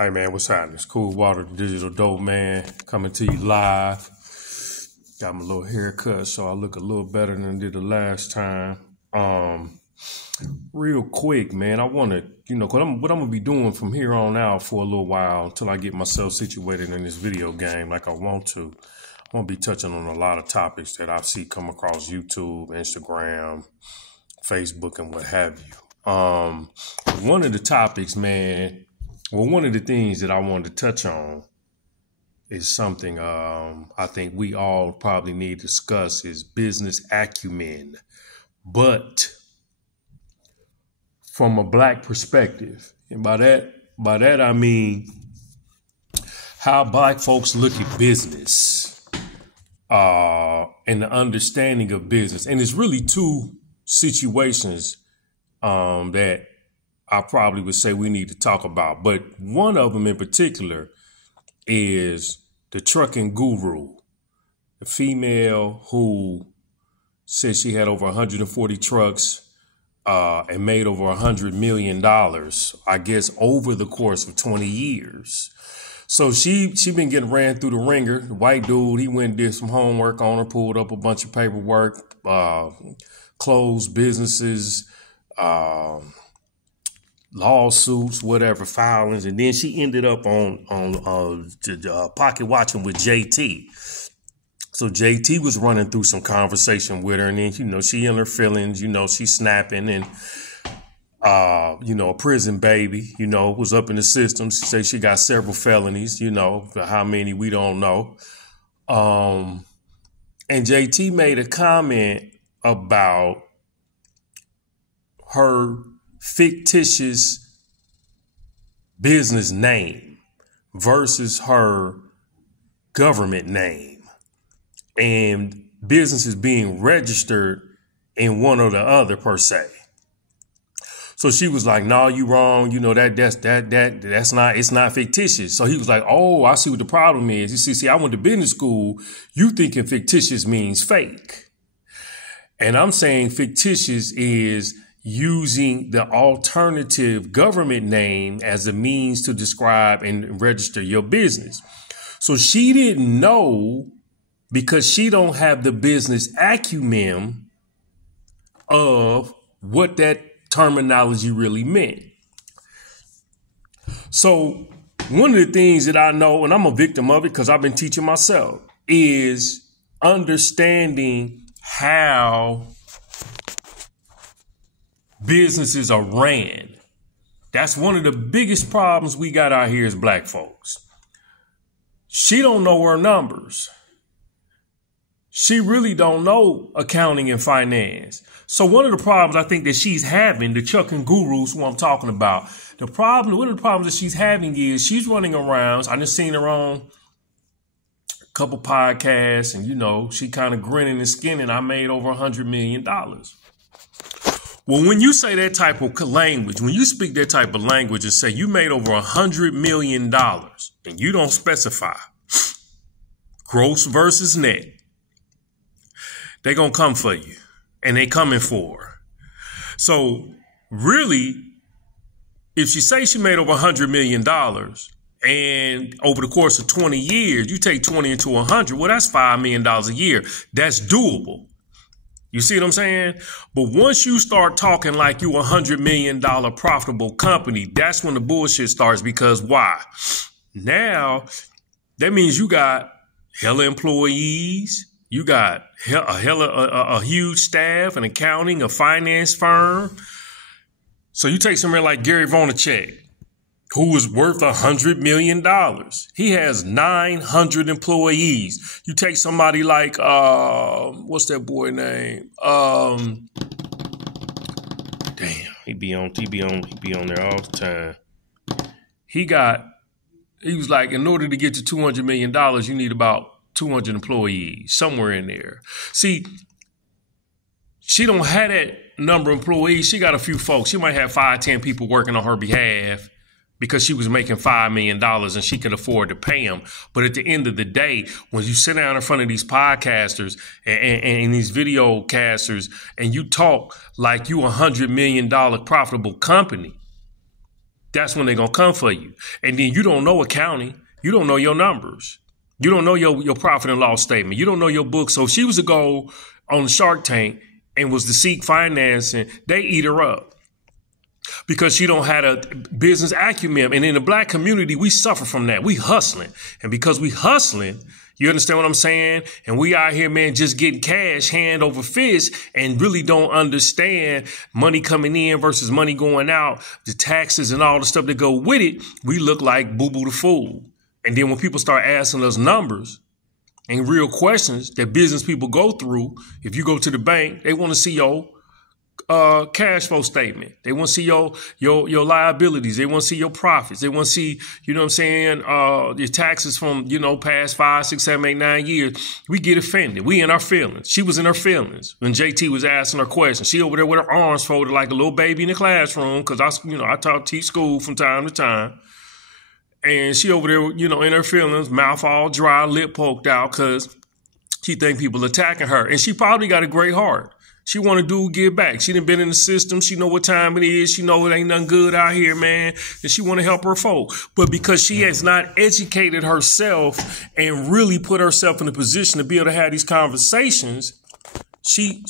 Hey man, what's happening? It's Cool Water, the Digital Dope Man, coming to you live. Got my little haircut, so I look a little better than I did the last time. Real quick, man, I want to, what I'm gonna be doing from here on out for a little while until I get myself situated in this video game like I want to. I'm gonna be touching on a lot of topics that I see come across YouTube, Instagram, Facebook, and what have you. One of the topics, man. Well, one of the things that I wanted to touch on is something I think we all probably need to discuss is business acumen, but from a black perspective. And by that I mean how black folks look at business and the understanding of business. And it's really two situations that I probably would say we need to talk about. But one of them in particular is the trucking guru, the female who said she had over 140 trucks and made over $100 million, I guess, over the course of 20 years. So she been getting ran through the ringer. The white dude, he went and did some homework on her, pulled up a bunch of paperwork, closed businesses, lawsuits, whatever, filings, and then she ended up on pocket watching with JT. So JT was running through some conversation with her, and then she in her feelings, she's snapping, and a prison baby, was up in the system. She said she got several felonies, how many we don't know. And JT made a comment about her fictitious business name versus her government name and businesses being registered in one or the other per se. So she was like, no, you wrong. It's not fictitious. So he was like, oh, I see what the problem is. You see, I went to business school. You thinking fictitious means fake. And I'm saying fictitious is using the alternative government name as a means to describe and register your business. So she didn't know because she don't have the business acumen of what that terminology really meant. So one of the things that I know, and I'm a victim of it because I've been teaching myself, is understanding how businesses are ran. That's one of the biggest problems we got out here as black folks. She don't know her numbers. She really don't know accounting and finance. So one of the problems I think that she's having, the trucking gurus who I'm talking about, one of the problems that she's having is she's running around. I just seen her on a couple podcasts and, she kind of grinning and skinning. I made over $100 million. Well, when you say that type of language, when you speak that type of language and say you made over $100 million and you don't specify gross versus net, they're going to come for you and they coming for her. So really, if she says she made over $100 million and over the course of 20 years, you take 20 into 100, well, that's $5 million a year. That's doable. You see what I'm saying? But once you start talking like you $100 million profitable company, that's when the bullshit starts. Because why? Now, that means you got hella employees. You got a huge staff, an accounting, a finance firm. So you take somebody like Gary Vaynerchuk, who is worth $100 million. He has 900 employees. You take somebody like, what's that boy name? Damn, he be on there all the time. He was like, in order to get to $200 million, you need about 200 employees, somewhere in there. See, she don't have that number of employees. She got a few folks. She might have 5, 10 people working on her behalf because she was making $5 million and she could afford to pay them. But at the end of the day, when you sit down in front of these podcasters and these video casters and you talk like you $100 million profitable company, That's when they're going to come for you. And then you don't know accounting. You don't know your numbers. You don't know your profit and loss statement. You don't know your book. So if she was to go on Shark Tank and was to seek financing, they eat her up because she don't have a business acumen. And in the black community, we suffer from that. We hustling. And because we hustling, you understand what I'm saying? And we out here, man, just getting cash hand over fist and really don't understand money coming in versus money going out, the taxes and all the stuff that go with it. We look like Boo-Boo the Fool. And then when people start asking us numbers and real questions that business people go through, if you go to the bank, they want to see your cash flow statement. They want to see your liabilities. They want to see your profits. They want to see, you know what I'm saying, your taxes from, past 5, 6, 7, 8, 9 years. We get offended. We in our feelings. She was in her feelings when JT was asking her questions. She over there with her arms folded like a little baby in the classroom because I teach school from time to time. And she over there, in her feelings, mouth all dry, lip poked out because she think people attacking her. And she probably got a great heart. She want to do give back. She done been in the system. She know what time it is. She know it ain't nothing good out here, man. And she want to help her folk. But because she has not educated herself and really put herself in a position to be able to have these conversations, she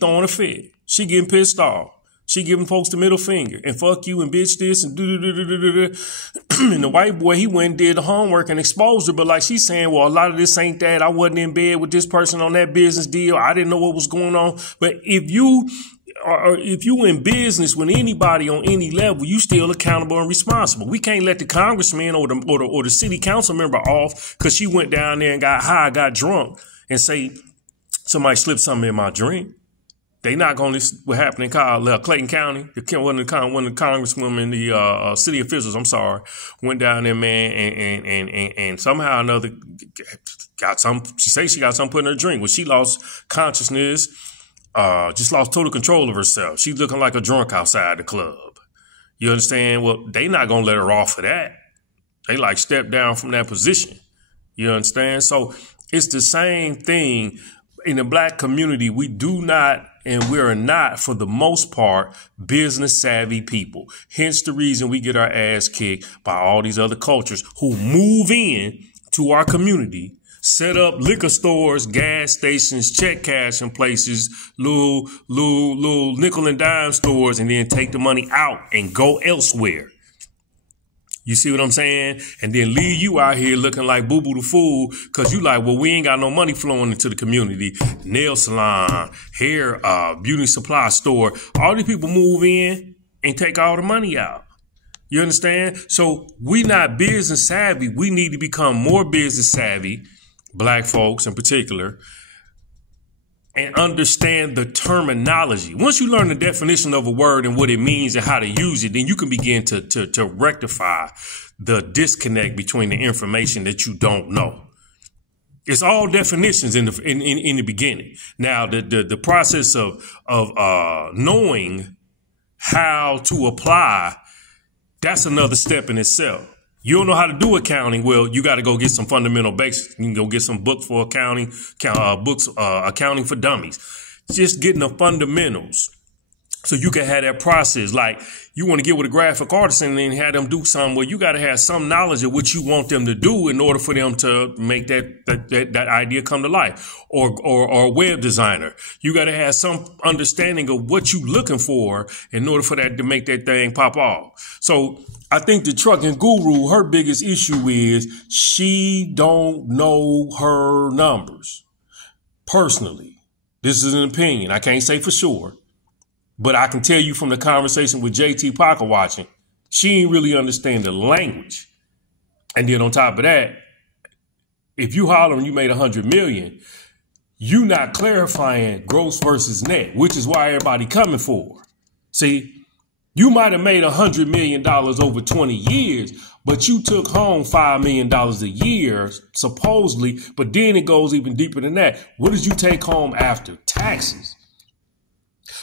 throwing a fit. She getting pissed off. She giving folks the middle finger and fuck you and bitch this and do. And the white boy, he went and did the homework and exposed her. But like she's saying, well, a lot of this ain't that. I wasn't in bed with this person on that business deal. I didn't know what was going on. But if you in business with anybody on any level, you still accountable and responsible. We can't let the congressman or the city council member off because she went down there and got high, got drunk and say somebody slipped something in my drink. They not going to what happened in Clayton County. One of the congresswomen, the city officials, went down there, man, and somehow or another got some. She says she got something put in her drink. Well, she lost consciousness, just lost total control of herself. She's looking like a drunk outside the club. You understand? Well, they not going to let her off of that. They like step down from that position. You understand? So it's the same thing in the black community. We do not. And we're not, for the most part, business savvy people. Hence the reason we get our ass kicked by all these other cultures who move in to our community, set up liquor stores, gas stations, check cashing places, little nickel and dime stores, and then take the money out and go elsewhere. You see what I'm saying? And then leave you out here looking like Boo-Boo the Fool because you like, well, we ain't got no money flowing into the community. Nail salon, hair, beauty supply store. All these people move in and take all the money out. You understand? So we not business savvy. We need to become more business savvy, black folks in particular, and understand the terminology. Once you learn the definition of a word and what it means and how to use it, then you can begin to rectify the disconnect between the information that you don't know. It's all definitions in the beginning. Now, the process of knowing how to apply, that's another step in itself. You don't know how to do accounting. Well, you got to go get some fundamental basics. You can go get some books for accounting, accounting for dummies. Just getting the fundamentals so you can have that process. Like you want to get with a graphic artist and then have them do something. Well, you got to have some knowledge of what you want them to do in order for them to make that idea come to life. Or a web designer. You got to have some understanding of what you looking for in order for that to make that thing pop off. So I think the trucking guru, her biggest issue is she don't know her numbers. Personally, this is an opinion. I can't say for sure, but I can tell you from the conversation with JT Parker watching, she ain't really understand the language. And then on top of that, if you hollering you made 100 million, you not clarifying gross versus net, which is why everybody coming for. See, you might have made $100 million over 20 years, but you took home $5 million a year, supposedly. But then it goes even deeper than that. What did you take home after taxes?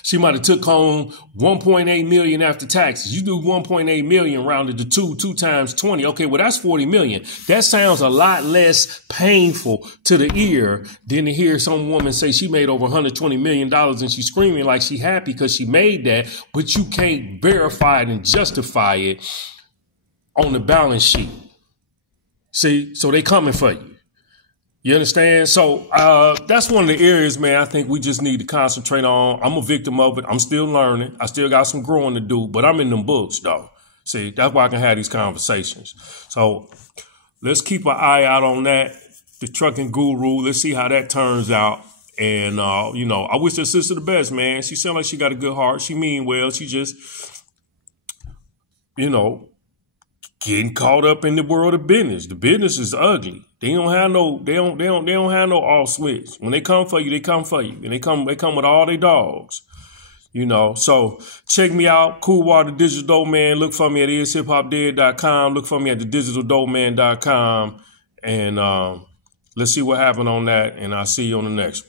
She might have took home 1.8 million after taxes. You do 1.8 million rounded to 2 times 20. Okay, well, that's 40 million. That sounds a lot less painful to the ear than to hear some woman say she made over $120 million and she's screaming like she happy because she made that, but you can't verify it and justify it on the balance sheet. See, so they coming for you. You understand? So that's one of the areas, man, I think we just need to concentrate on. I'm a victim of it. I'm still learning. I still got some growing to do, but I'm in them books, though. See, that's why I can have these conversations. So let's keep an eye out on that. The trucking guru. Let's see how that turns out. And, you know, I wish her sister the best, man. She sounds like she got a good heart. She mean well. She just, you know, getting caught up in the world of business. The business is ugly. They don't have no off switch. When they come for you, they come for you. And they come with all their dogs. You know, so check me out, Cool Water Digital Dope Man. Look for me at ishiphopdead.com. Look for me at thedigitaldopeman.com. And let's see what happened on that. And I'll see you on the next one.